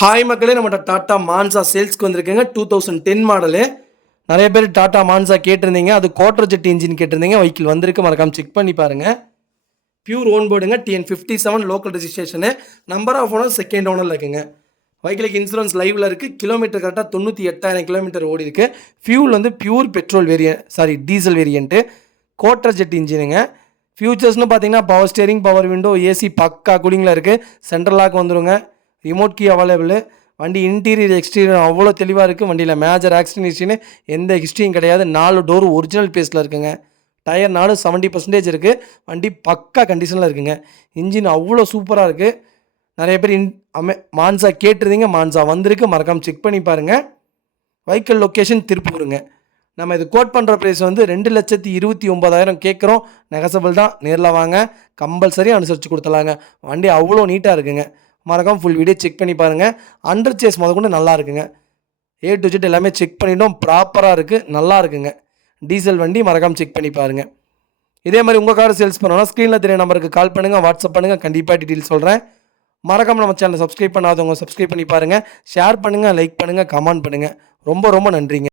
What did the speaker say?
Hi மக்களே, நம்மகிட்ட tata Monza சேல்ஸ்க்கு வந்திருக்குங்க. 2010 மாடலு. நிறைய பேர் டாட்டா மான்சா கேட்டிருந்தீங்க. அது குவார்டர் ஜெட் இன்ஜின் கேட்டிருந்தீங்க. வெஹிக்கிள் வந்திருக்கு, மறக்காம செக் பண்ணி பாருங்க. பியூர் ஓன் போர்டுங்க. TN57 local registration. Number of owner second ஓனரில் இருக்குங்க. வெஹிக்கிளுக்கு இன்சூரன்ஸ் லைவில் இருக்குது. கிலோமீட்டர் கரெக்டாக 98,000 கிலோமீட்டர் ஓடி இருக்கு. ஃபியூல் வந்து pure petrol diesel variant. Quadrajet இன்ஜினுங்க. ஃபியூச்சர்ஸ்னு பார்த்தீங்கன்னா power steering, power window, AC பக்கா கூலிங்கில் இருக்குது. சென்ட்ரல் லாக் வந்துருங்க. Remote key available. வண்டி இன்டீரியர் எக்ஸ்டீரியர் அவ்வளோ தெளிவாக இருக்குது. வண்டியில் மேஜர் ஆக்சிடென்ட் ஹிஸ்ட்ரின்னு எந்த ஹிஸ்ட்ரியும் கிடையாது. 4 டோர் ஒரிஜினல் பேஸில் இருக்குங்க. டயர் 70% இருக்குது. வண்டி பக்கா கண்டிஷனில் இருக்குங்க. இன்ஜின் அவ்வளோ சூப்பராக இருக்குது. நிறைய பேர் மான்சா கேட்டிருந்தீங்க. மான்சா வந்திருக்கு, மறக்காமல் செக் பண்ணி பாருங்கள். வெஹிக்கிள் லொக்கேஷன் திருப்பூருங்க. நம்ம இது கோட் பண்ணுற ப்ரைஸ் வந்து 2,29,000 கேட்குறோம். நெகசபிள் தான். நேரில் வாங்க, கம்பல்சரி அனுசரித்து கொடுத்துலாங்க. வண்டி அவ்வளோ நீட்டாக இருக்குங்க. மறக்காம ஃபுல் வீடியோ செக் பண்ணி பாருங்கள். அண்டர் சேஸ் முதற்கொண்டு நல்லா இருக்குங்க. A to Z எல்லாமே செக் பண்ணிட்டோம். ப்ராப்பராக இருக்குது, நல்லா இருக்குங்க. டீசல் வண்டி, மறக்காம செக் பண்ணி பாருங்கள். இதே மாதிரி உங்கள் கார் சேல்ஸ் பண்ணோன்னா ஸ்க்ரீனில் தெரிய நம்பருக்கு கால் பண்ணுங்கள், வாட்ஸ்அப் பண்ணுங்கள். கண்டிப்பாக டீட்டெயில் சொல்கிறேன். மறக்காமல் நம்ம சேனலை சப்ஸ்கிரைப் பண்ணாதவங்க சப்ஸ்கிரைப் பண்ணி பாருங்கள். ஷேர் பண்ணுங்கள், லைக் பண்ணுங்கள், கமெண்ட் பண்ணுங்கள். ரொம்ப ரொம்ப நன்றிங்க.